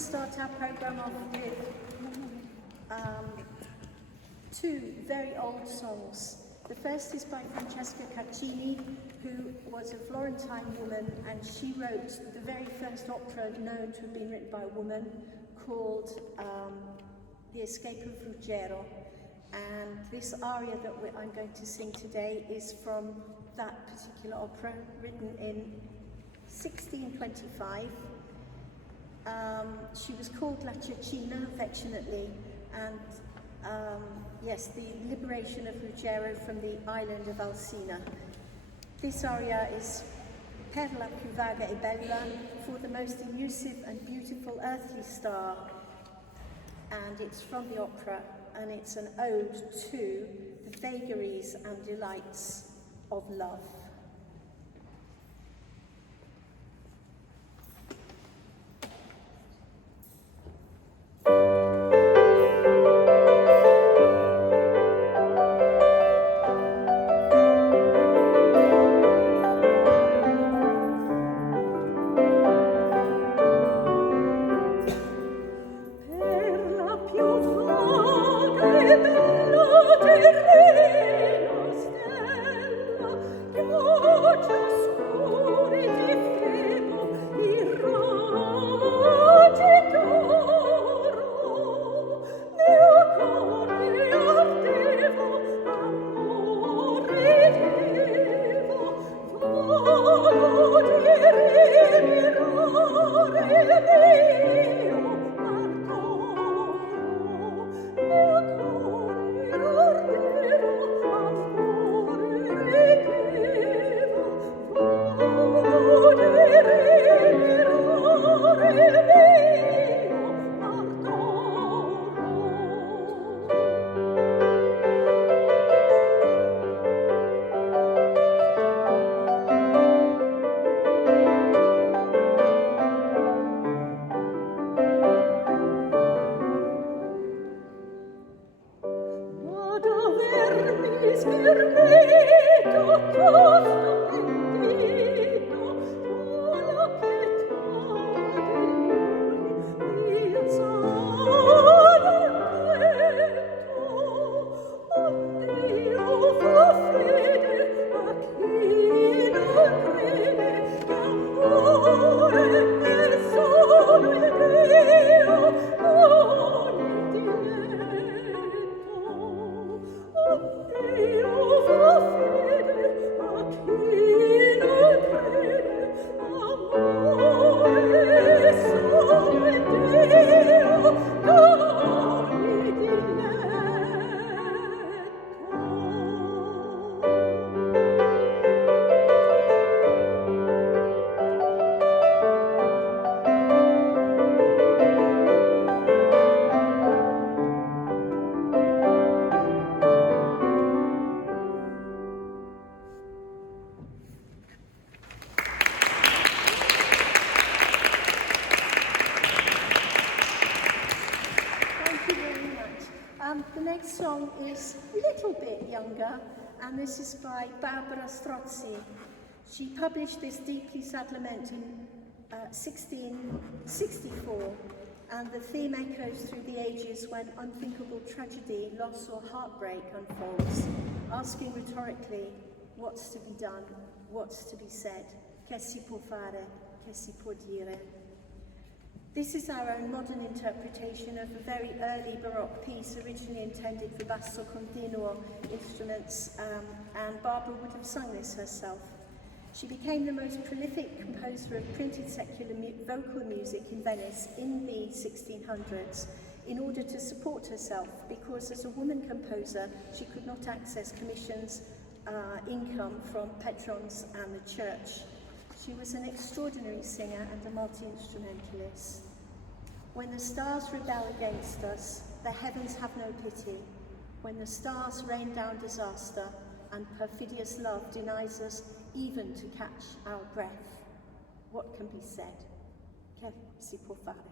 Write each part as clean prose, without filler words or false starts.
start our programme off with two very old songs. The first is by Francesca Caccini, who was a Florentine woman, and she wrote the very first opera known to have been written by a woman, called The Escape of Ruggiero. And this aria that I'm going to sing today is from that particular opera, written in 1625. She was called La Cecina affectionately, and yes, the liberation of Ruggiero from the island of Alcina. This aria is Per la più vaga e bella, for the most elusive and beautiful earthly star, and it's from the opera, and it's an ode to the vagaries and delights of love. The next song is a little bit younger, and this is by Barbara Strozzi. She published this deeply sad lament in 1664, and the theme echoes through the ages when unthinkable tragedy, loss or heartbreak unfolds, asking rhetorically, what's to be done, what's to be said, che si può fare, che si può dire. This is our own modern interpretation of a very early Baroque piece, originally intended for basso continuo instruments, and Barbara would have sung this herself. She became the most prolific composer of printed secular vocal music in Venice in the 1600s in order to support herself, because as a woman composer she could not access commissions, income from patrons and the church. She was an extraordinary singer and a multi-instrumentalist. When the stars rebel against us, the heavens have no pity. When the stars rain down disaster and perfidious love denies us even to catch our breath, what can be said? Che si può fare?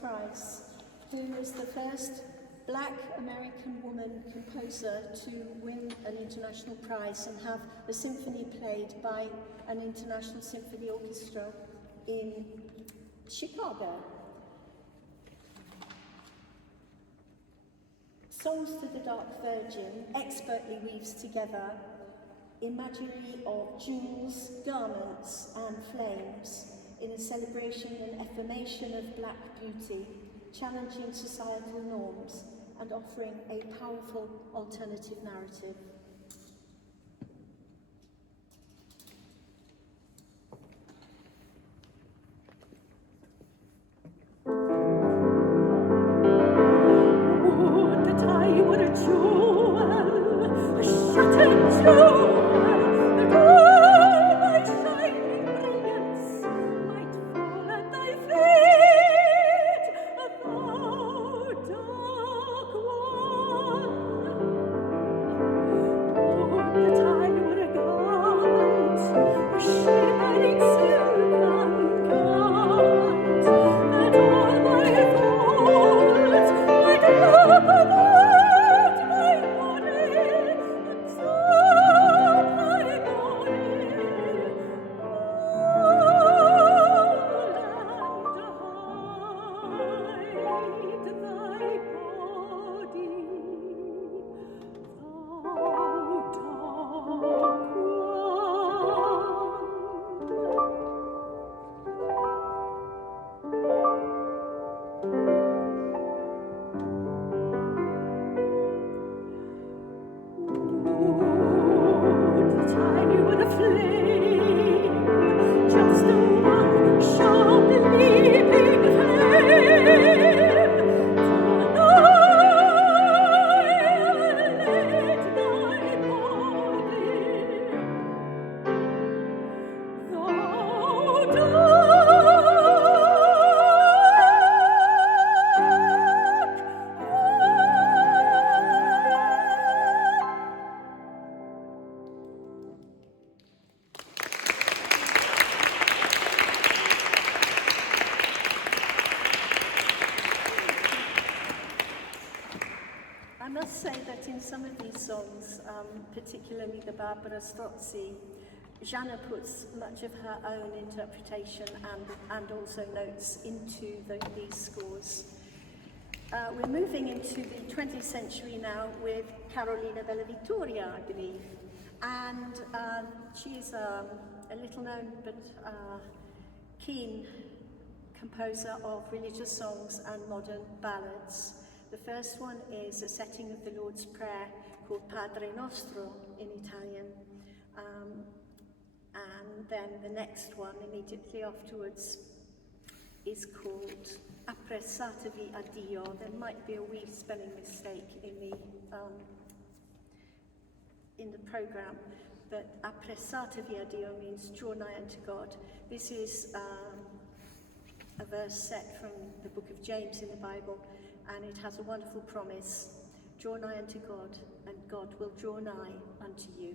Prize, who is the first Black American woman composer to win an international prize and have a symphony played by an international symphony orchestra in Chicago. Songs to the Dark Virgin expertly weaves together imagery of jewels, garments and flames in a celebration and affirmation of Black beauty, challenging societal norms and offering a powerful alternative narrative. Would that I were a jewel, a shattered jewel, that all my shining brilliance might fall at thy feet, thou dark one. Would that I were a garment, a shimmering silken garment, that all my faults might look about my body, absorb my body, all and hide thy body, thou dark Would that I were a flame, just one sharp leaping flame, to annihilate thy body, thou I must say that in some of these songs, particularly the Barbara Strozzi, Jana puts much of her own interpretation and also notes into these scores. We're moving into the 20th century now with Carolina Bella Vittoria, I believe. And she's a little known but keen composer of religious songs and modern ballads. The first one is a setting of the Lord's Prayer called Padre Nostro in Italian. And then the next one immediately afterwards is called Appressatevi a Dio. There might be a wee spelling mistake in the program, but Appressatevi a Dio means draw nigh unto God. This is a verse set from the book of James in the Bible, and it has a wonderful promise: draw nigh unto God, and God will draw nigh unto you.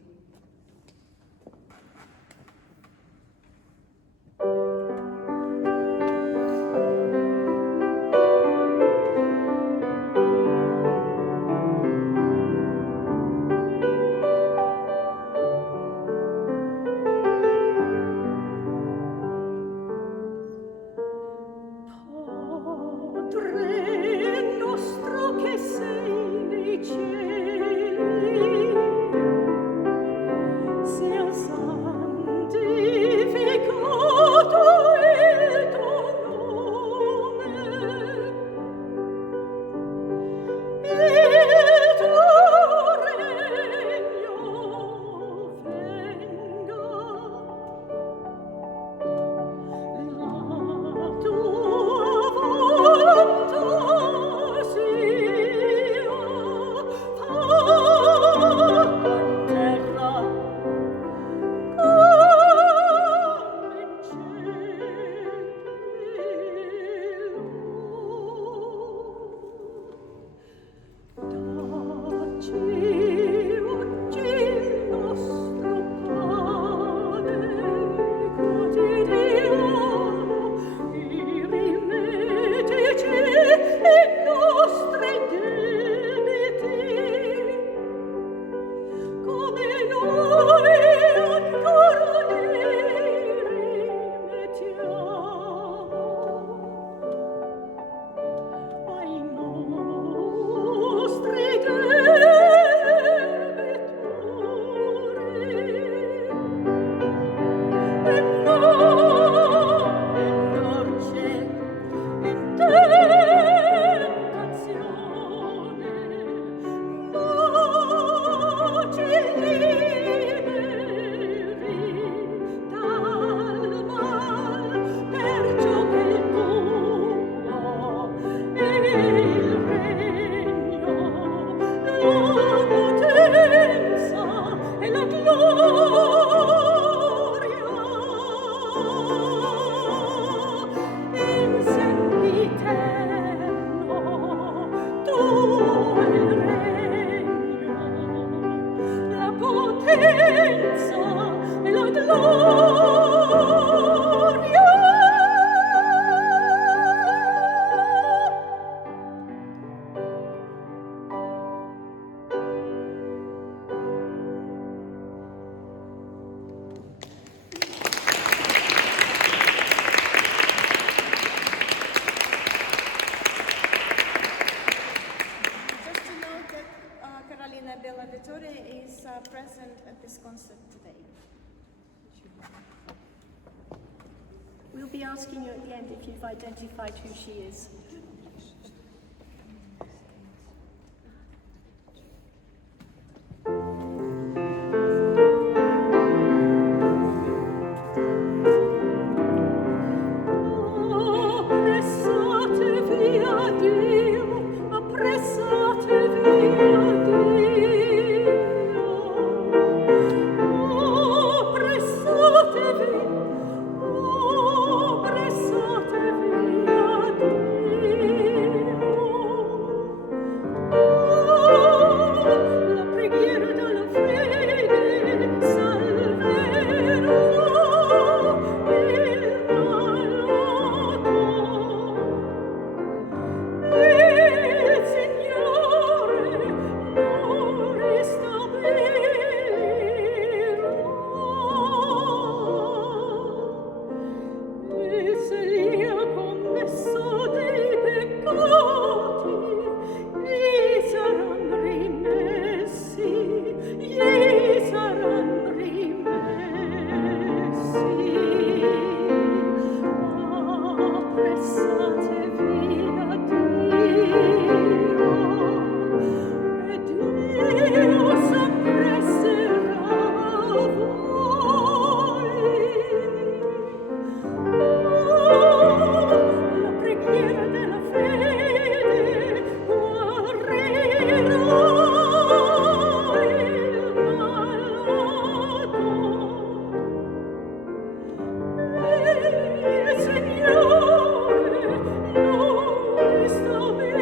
Padre nostro che sei nei cieli, sia santificato il tuo nome, il tuo regno venga, la tua volontà sia asking you at the end if you've identified who she is. Appressate via Dio, appressate via Dio. Appressate via, appressate via Dio. La preghiera della fede salverà il malato. Il Signore lo ristabilirà. E se gli ha commesso dei peccati, gli saranno rimessi, gli saranno rimessi. Appressate via Dio, e Dio s'appresserà a voi. La preghiera della fede guarirà il malato. Il Signore lo ristabilirà.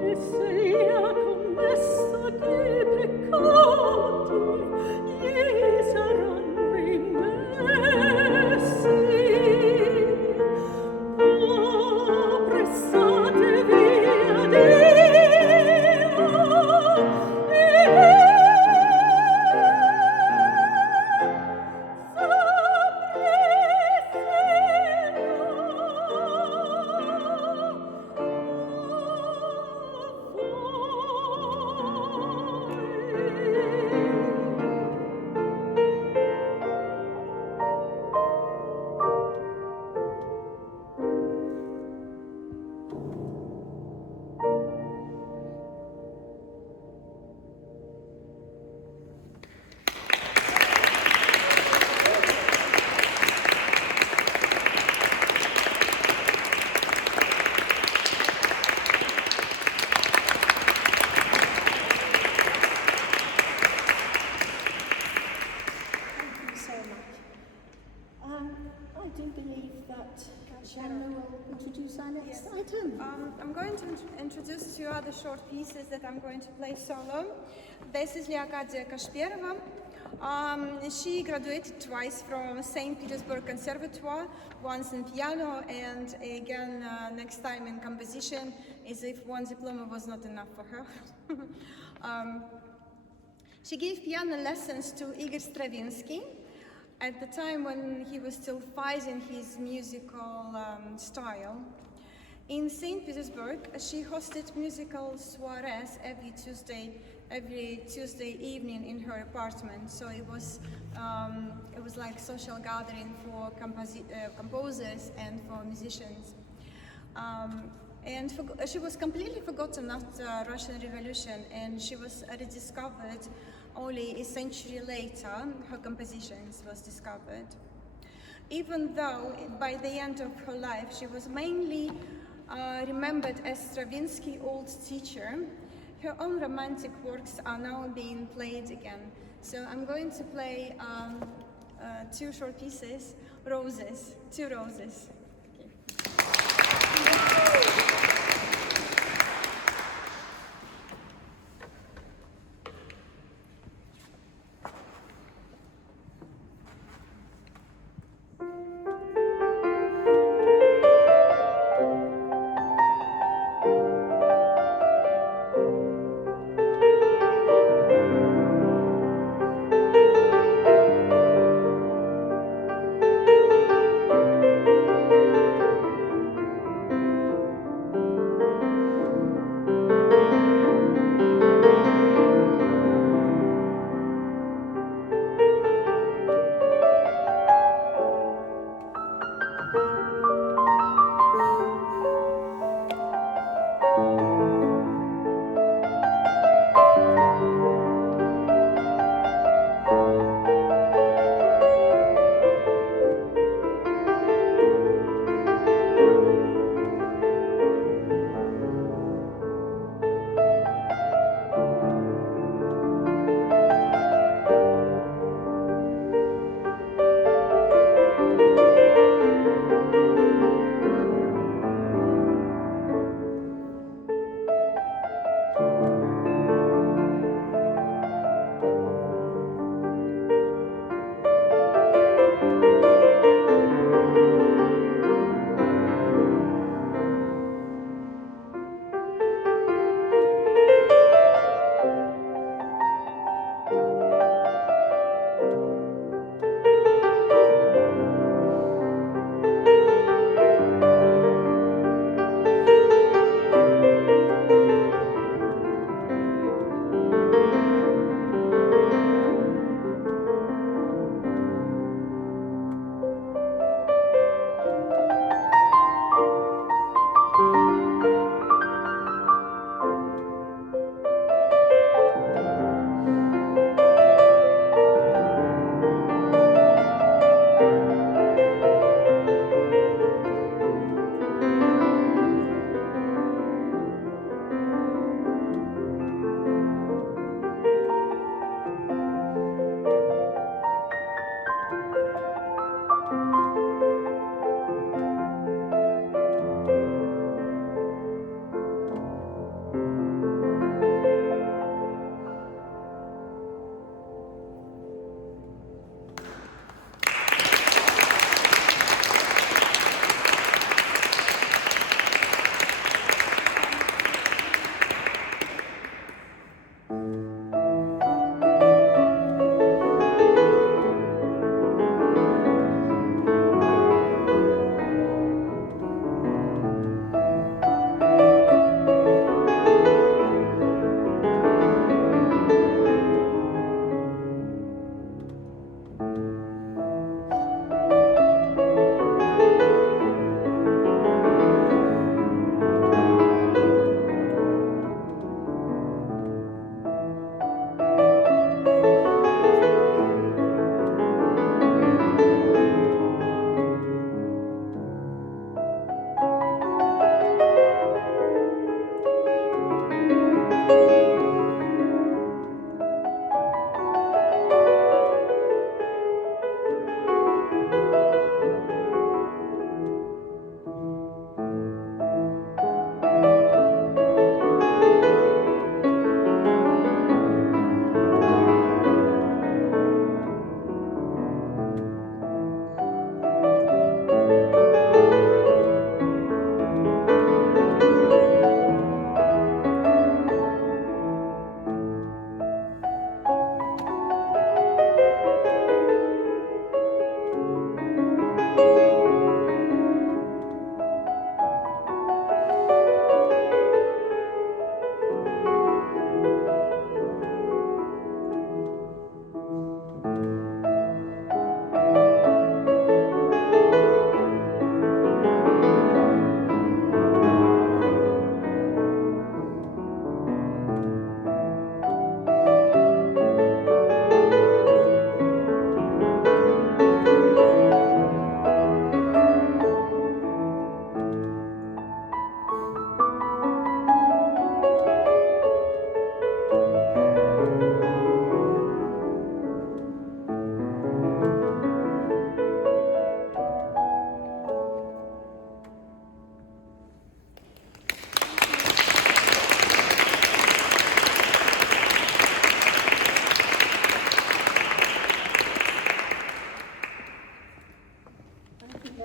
E se gli ha commesso dei peccati, gli saranno rimessi. Appressate via Dio, Thank you so much. I do believe that Shanna will introduce our next item. I'm going to introduce two other short pieces that I'm going to play solo. This is Leocadia Kashperova. She graduated twice from St. Petersburg Conservatoire, once in piano and again next time in composition, as if one diploma was not enough for her. She gave piano lessons to Igor Stravinsky at the time when he was still finding his musical style. In St. Petersburg, she hosted musical soirees every Tuesday evening in her apartment. So it was like social gathering for composers and for musicians. She was completely forgotten after Russian Revolution, and she was rediscovered only a century later. Her compositions was discovered. Even though by the end of her life she was mainly remembered as Stravinsky's old teacher, her own romantic works are now being played again. So I'm going to play two short pieces, Roses, Two Roses.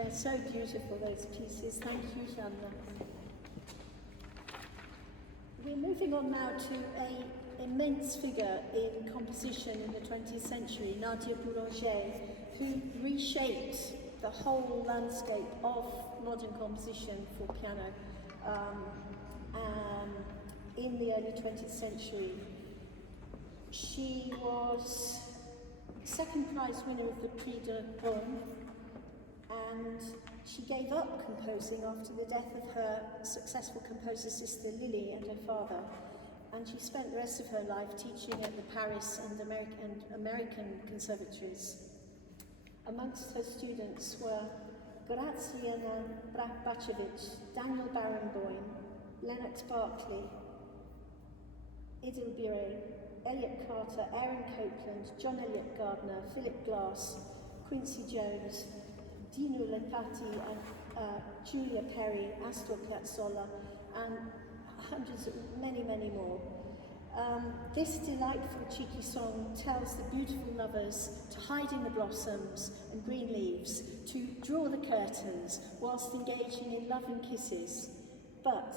They're so beautiful, those pieces. Thank you, Shanna. We're moving on now to an immense figure in composition in the 20th century, Nadia Boulanger, who reshaped the whole landscape of modern composition for piano in the early 20th century. She was second prize winner of the Prix de Rome, and she gave up composing after the death of her successful composer sister Lily and her father, and she spent the rest of her life teaching at the Paris and American conservatories. Amongst her students were Graziana Bacevich, Daniel Barenboim, Lennox Barclay, Idil Bure, Elliot Carter, Aaron Copeland, John Elliott Gardner, Philip Glass, Quincy Jones, Dino Lepati, and Julia Perry, Astor Piazzolla, and hundreds of many more. This delightful cheeky song tells the beautiful lovers to hide in the blossoms and green leaves, to draw the curtains whilst engaging in love and kisses. But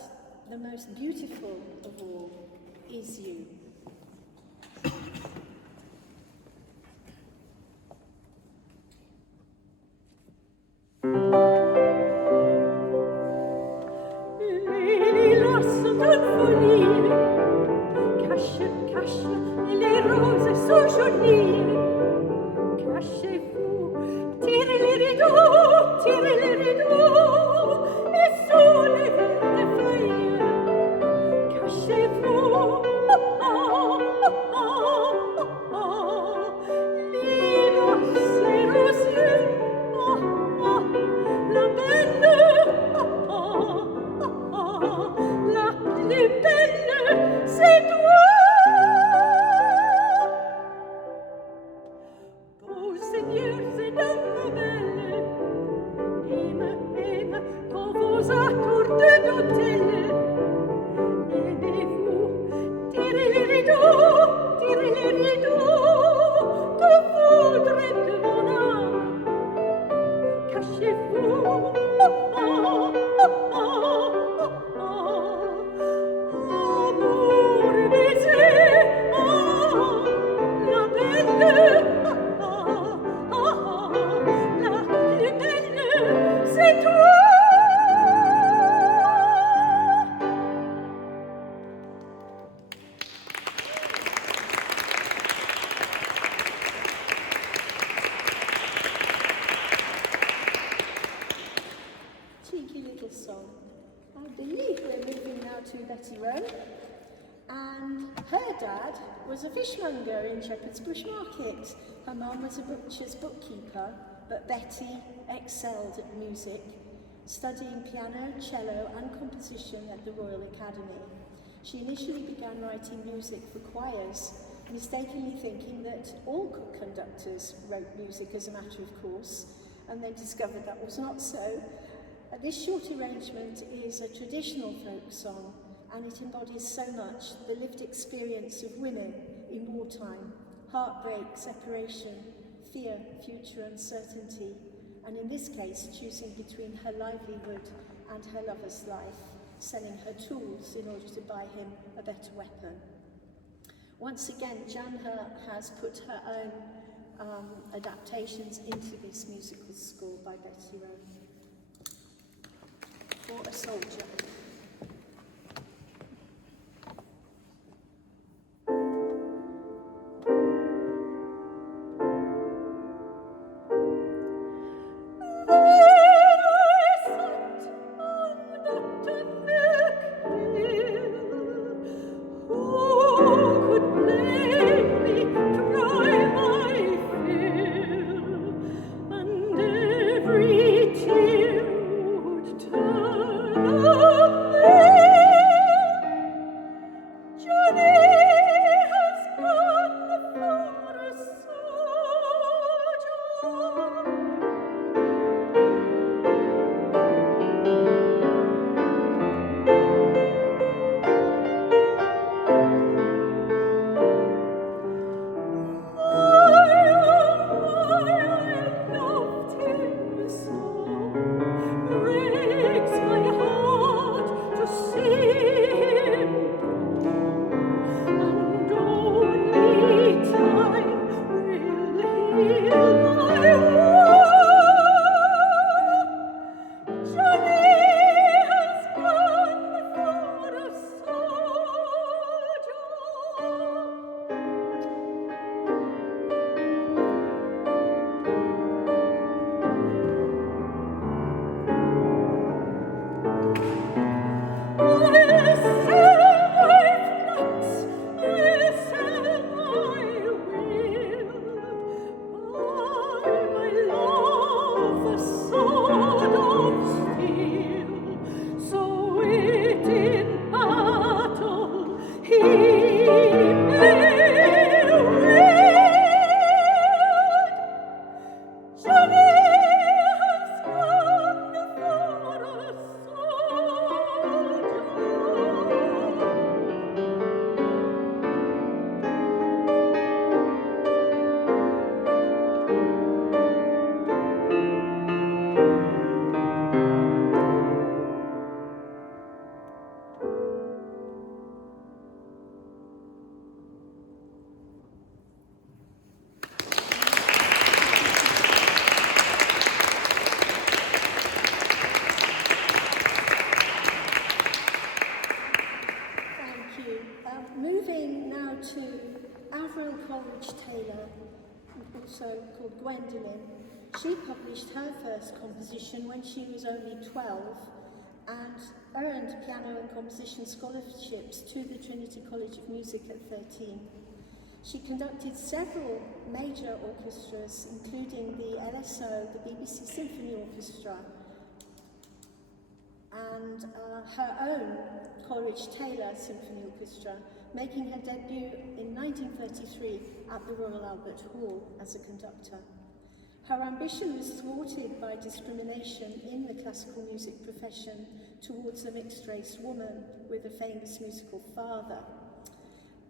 the most beautiful of all is you. Her mum was a butcher's bookkeeper, but Betty excelled at music, studying piano, cello and composition at the Royal Academy. She initially began writing music for choirs, mistakenly thinking that all conductors wrote music as a matter of course, and then discovered that was not so. This short arrangement is a traditional folk song, and it embodies so much the lived experience of women in wartime. Heartbreak, separation, fear, future uncertainty, and in this case, choosing between her livelihood and her lover's life, selling her tools in order to buy him a better weapon. Once again, Jan has put her own adaptations into this musical score by Betty Rowe. For a Soldier. And every tear would turn first composition when she was only 12 and earned piano and composition scholarships to the Trinity College of Music at 13. She conducted several major orchestras, including the LSO, the BBC Symphony Orchestra, and her own Coleridge-Taylor Symphony Orchestra, making her debut in 1933 at the Royal Albert Hall as a conductor. Her ambition was thwarted by discrimination in the classical music profession towards a mixed-race woman with a famous musical father.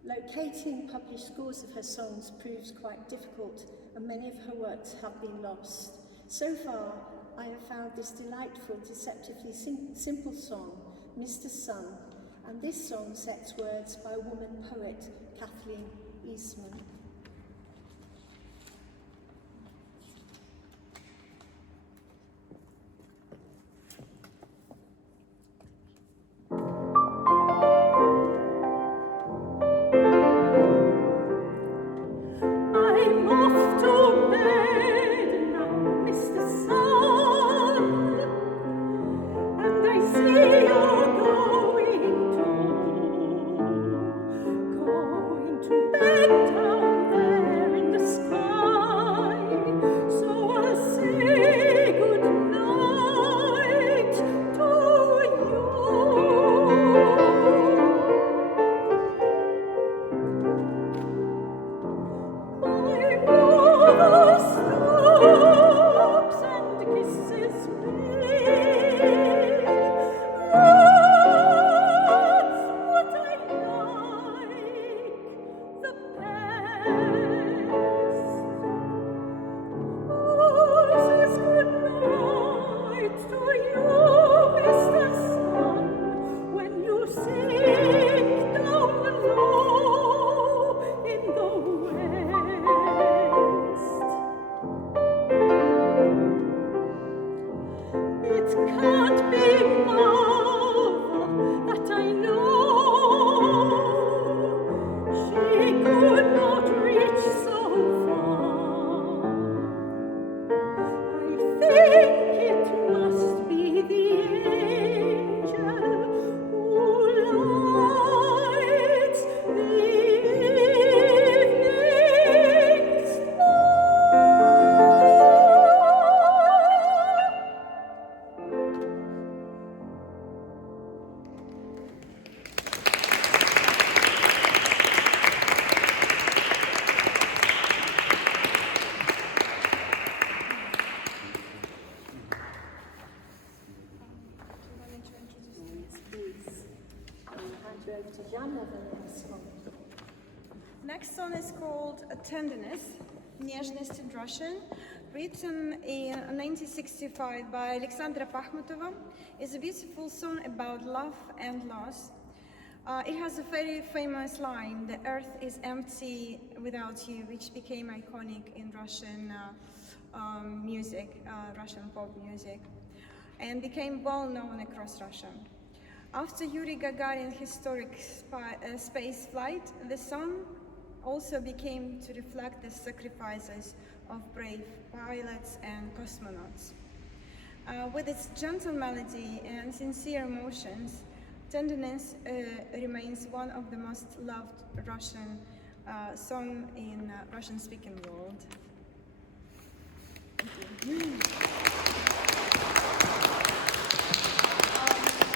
Locating published scores of her songs proves quite difficult, and many of her works have been lost. So far, I have found this delightful, deceptively simple song, Mr. Sun, and this song sets words by woman poet Kathleen Eastman. I'm off to bed now, Mr. Sun, and I see you're going to bed down there in the sky. So I'll say good night to you. My mother stoops and kisses me. That's what I like the best. Oh, says good night to you, Mr. Sun, when you sink down low in the it can't be love that I know. She could not reach so far. I think it must be the angel who lights the evening star. Please. I'll hand you over to Jana for the next one. Next song is called Tenderness, Нежность in Russian, written in 1965 by Alexandra Pakhmutova. It's a beautiful song about love and loss. It has a very famous line, "The earth is empty without you," which became iconic in Russian music, Russian pop music, and became well known across Russia. After Yuri Gagarin's historic space flight, the song also became to reflect the sacrifices of brave pilots and cosmonauts. With its gentle melody and sincere emotions, Tenderness remains one of the most loved Russian songs in Russian-speaking world.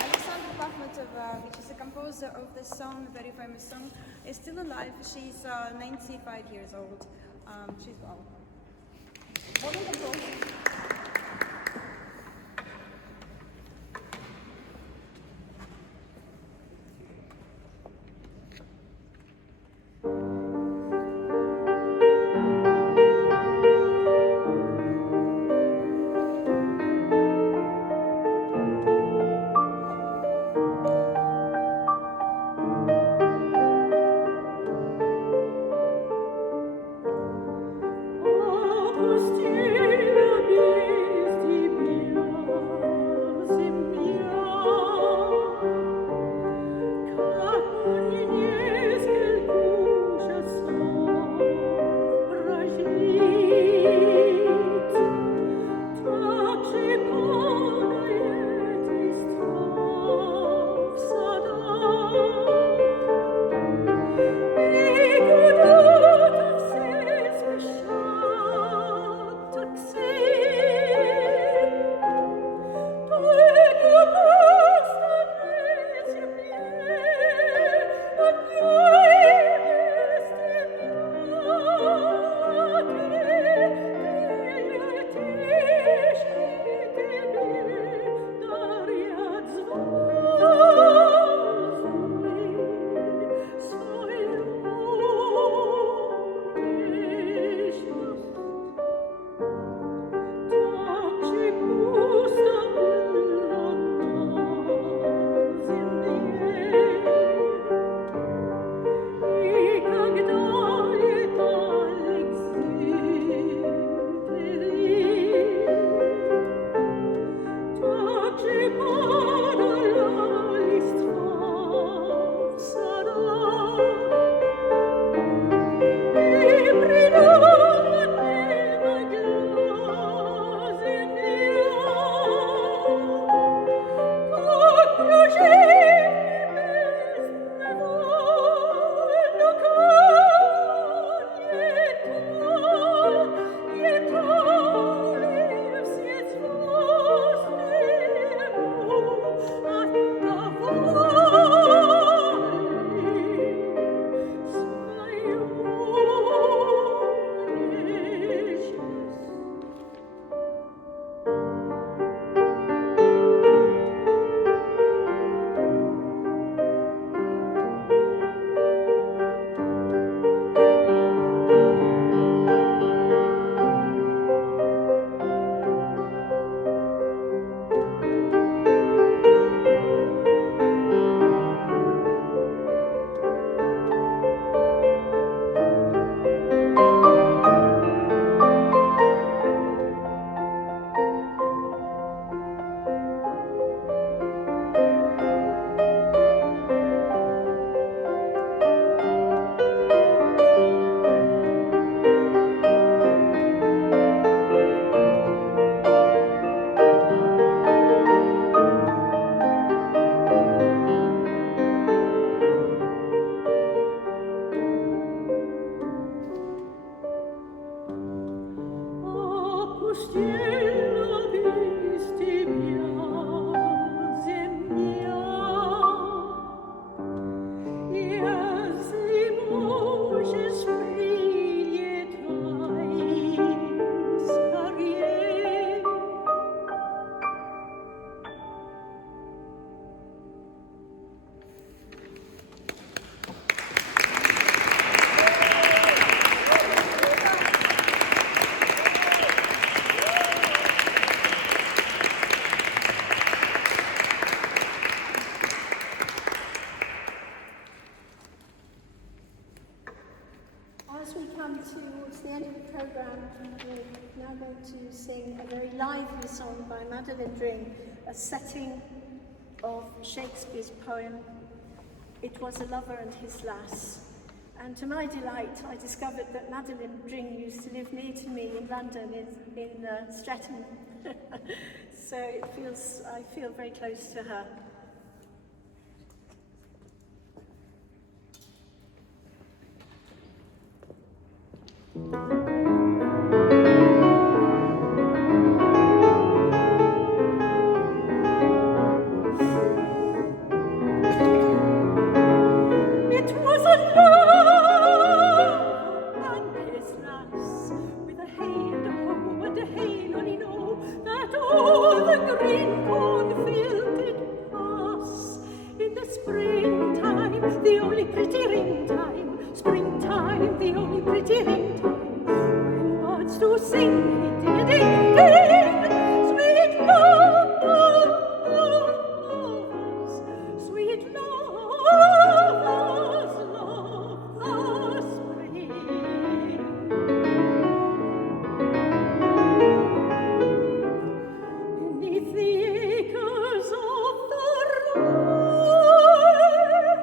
Alexandra Pakhmutova, which is a composer of this song, a very famous song, is still alive. She's 95 years old. She's well. Опустила As we come towards the end of the programme, we're now going to sing a very lively song by Madeline Dring, a setting of Shakespeare's poem, It Was a Lover and His Lass. And to my delight, I discovered that Madeline Dring used to live near to me in London, in Streatham. So I feel very close to her. It was a love and his lass, with a hey and a ho and a hey nonny no, that all the green cornfield did pass. In the springtime, the only pretty ring time, springtime, the only pretty ring time, when birds do sing, ding-a-ding-ding, sweet lovers, sweet lovers, love the spring. Beneath the acres of the rye,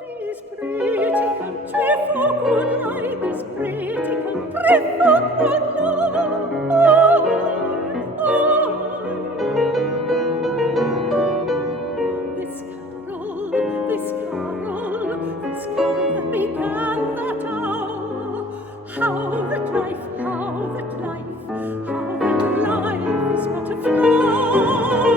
these pretty country folk would lie, these pretty country folk would lie. This carol, this carol, this carol that began that hour, how that life, how that life, how that life is but a flower.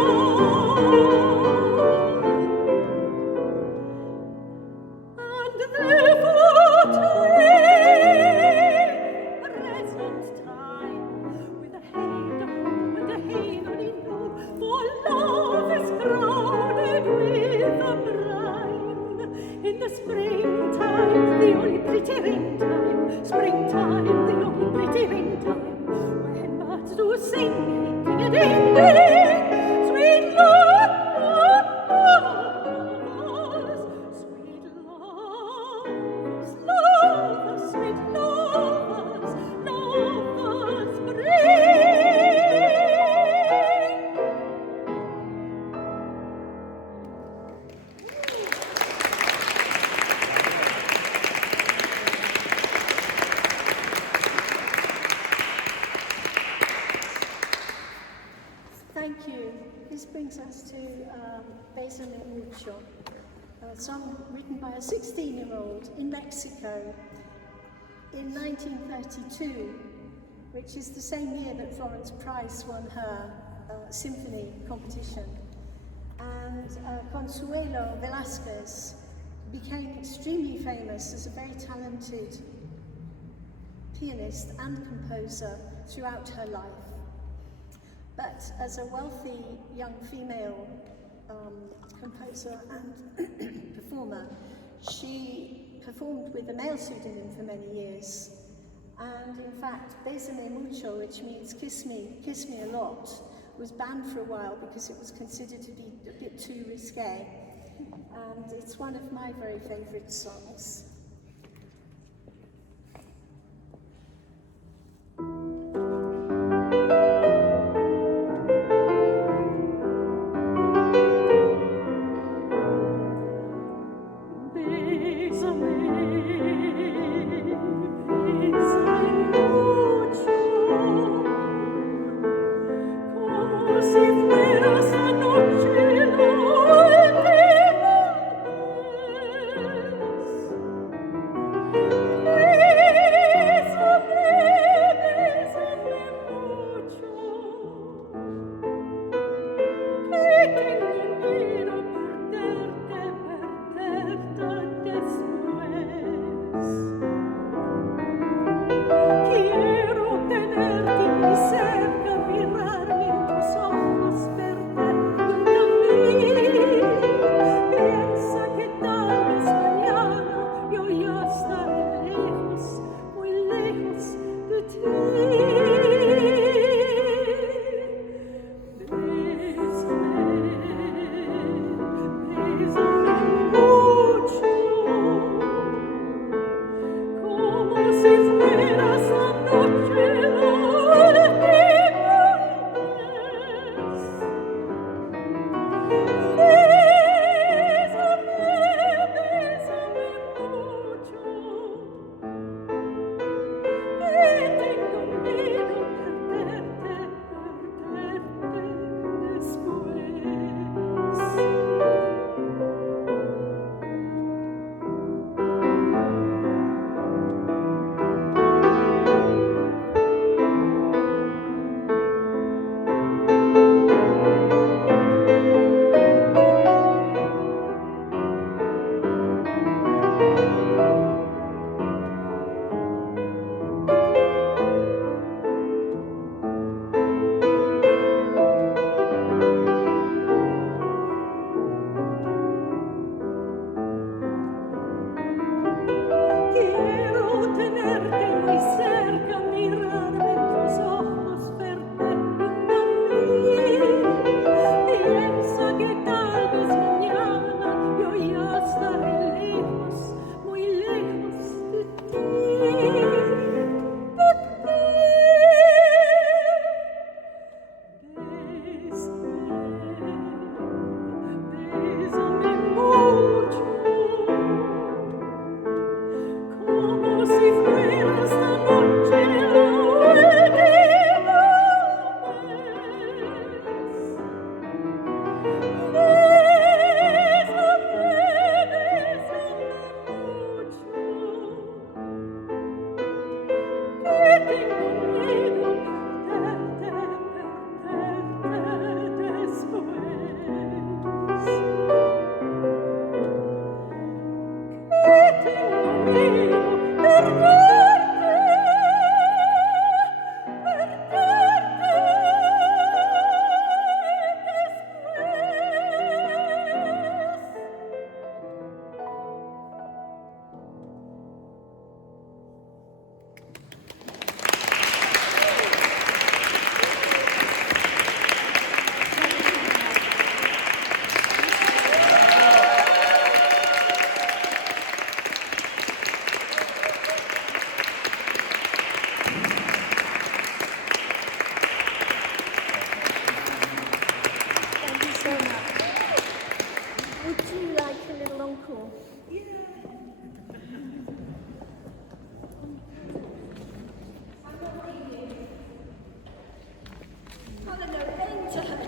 Thank you. This brings us to Bésame Mucho, a song written by a 16-year-old in Mexico in 1932, which is the same year that Florence Price won her symphony competition. And Consuelo Velázquez became extremely famous as a very talented pianist and composer throughout her life. But as a wealthy young female composer and performer, she performed with a male pseudonym for many years. And in fact, Bésame Mucho, which means kiss me a lot, was banned for a while because it was considered to be a bit too risque. And it's one of my very favorite songs.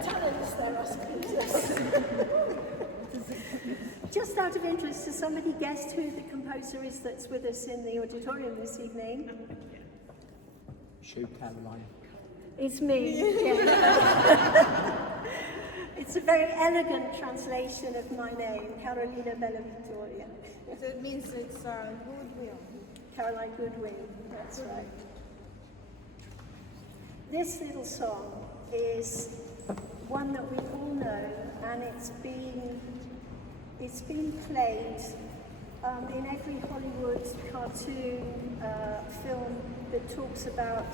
talents there, I suppose. Just out of interest, has somebody guessed who the composer is that's with us in the auditorium this evening? Shoot, Caroline. It's me, yeah. It's a very elegant translation of my name, Carolina Bella Vittoria. So it means it's goodwill. Caroline Goodwin, that's right. This little song is one that we all know, and it's been played in every Hollywood cartoon film that talks about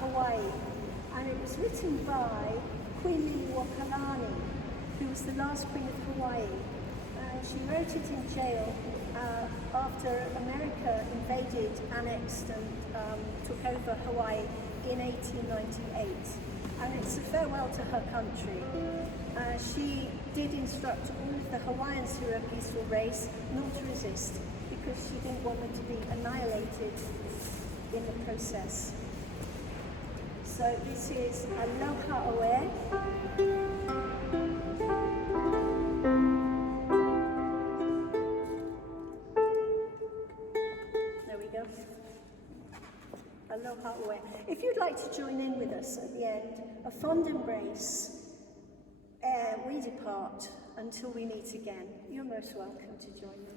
Hawaii, and it was written by Queen Liliuokalani, who was the last queen of Hawaii, and she wrote it in jail after America invaded, annexed, and took over Hawaii in 1898. And it's a farewell to her country. She did instruct all of the Hawaiians who were a peaceful race not to resist, because she didn't want them to be annihilated in the process. So this is Aloha Oe. There we go. Aloha Oe. If you'd like to join in with us at the end, a fond embrace. We depart until we meet again. You're most welcome to join in.